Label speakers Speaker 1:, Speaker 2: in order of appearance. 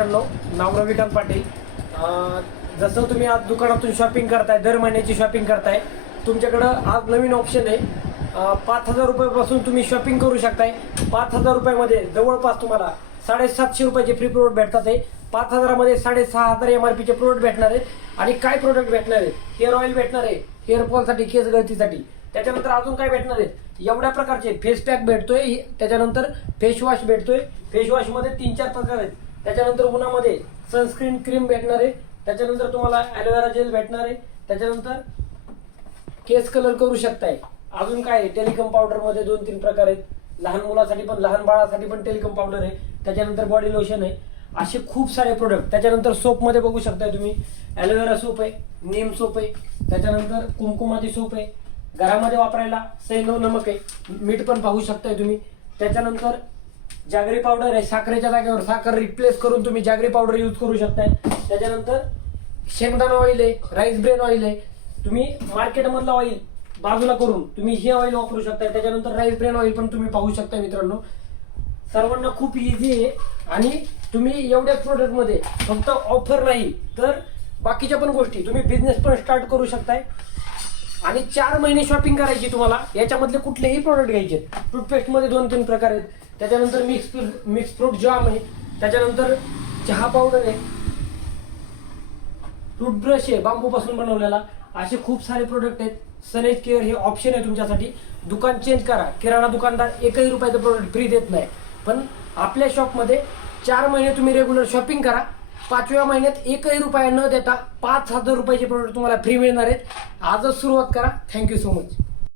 Speaker 1: मित्रांनो नाव रविकांत पाटील. जसं तुम्ही आज दुकानातून शॉपिंग करताय दर महिन्याची शॉपिंग करताय तुमच्याकडं आज नवीन ऑप्शन आहे. पाच हजार रुपयापासून तुम्ही शॉपिंग करू शकताय. पाच हजार रुपयामध्ये जवळपास तुम्हाला साडेसातशे रुपयाचे फ्री प्रोडक्ट भेटतात आहे. पाच हजारामध्ये साडेसहा हजार एम आर पीचे प्रोडक्ट भेटणार आहेत आणि काय प्रोडक्ट भेटणार आहेत हेअर ऑइल भेटणार आहे. हेअर फॉलसाठी केस गळतीसाठी. त्याच्यानंतर अजून काय भेटणार आहेत एवढ्या प्रकारचे फेस पॅक भेटतोय. त्याच्यानंतर फेस वॉश भेटतोय. फेस वॉशमध्ये तीन चार प्रकार आहेत. त्याच्यानंतर उन्हामध्ये सनस्क्रीन क्रीम भेटणार आहे त्याच्यानंतर तुम्हाला ॲलोवेरा जेल भेटणार आहे त्याच्यानंतर केस कलर करू शकताय. अजून काय आहे? टेलिकम पावडरमध्ये दोन तीन प्रकार आहेत. लहान मुलासाठी पण लहान बाळासाठी पण टेलिकम पावडर आहे. त्याच्यानंतर बॉडी लोशन आहे. असे खूप सारे प्रोडक्ट त्याच्यानंतर सोपमध्ये बघू शकताय तुम्ही. ॲलोवेरा सोप आहे नीम सोप आहे. त्याच्यानंतर कुमकुमाची सोप आहे. घरामध्ये वापरायला सैनो नमक आहे. मीठ पण पाहू शकताय तुम्ही. त्याच्यानंतर जागरी पावडर आहे साखरेच्या जागेवर साखर रिप्लेस करून तुम्ही जागरी पावडर यूज करू शकताय. त्याच्यानंतर शेंगदाणा ऑइल आहे राईस ब्रेन ऑइल आहे. तुम्ही मार्केटमधला ऑइल बाजूला करून तुम्ही हे ऑइल वापरू शकताय. त्याच्यानंतर राईस ब्रेन ऑइल पण तुम्ही पाहू शकता मित्रांनो. सर्वांना खूप इझी आहे आणि तुम्ही एवढ्याच प्रोडक्टमध्ये फक्त ऑफर नाही तर बाकीच्या पण गोष्टी तुम्ही बिझनेस पण स्टार्ट करू शकताय. आणि चार महिने शॉपिंग करायची तुम्हाला याच्यामधले कुठलेही प्रोडक्ट घ्यायचे. टूथपेस्टमध्ये दोन तीन प्रकार आहेत. त्याच्यानंतर मिक्स मिक्स फ्रूट जॉम आहे त्याच्यानंतर चहा पावडर आहे. टूथब्रश आहे बांबूपासून बनवलेला. असे खूप सारे प्रोडक्ट आहेत. सनेज केअर हे ऑप्शन आहे तुमच्यासाठी. दुकान चेंज करा. किराणा दुकानदार एकही रुपयाचं प्रोडक्ट फ्री देत नाही. पण आपल्या शॉपमध्ये चार महिने तुम्ही रेग्युलर शॉपिंग करा. पाचव्या महिन्यात एकही रुपया न देता पाच हजार रुपयाचे प्रोडक्ट तुम्हाला फ्री मिळणार आहेत. आजच सुरुवात करा. Thank you so much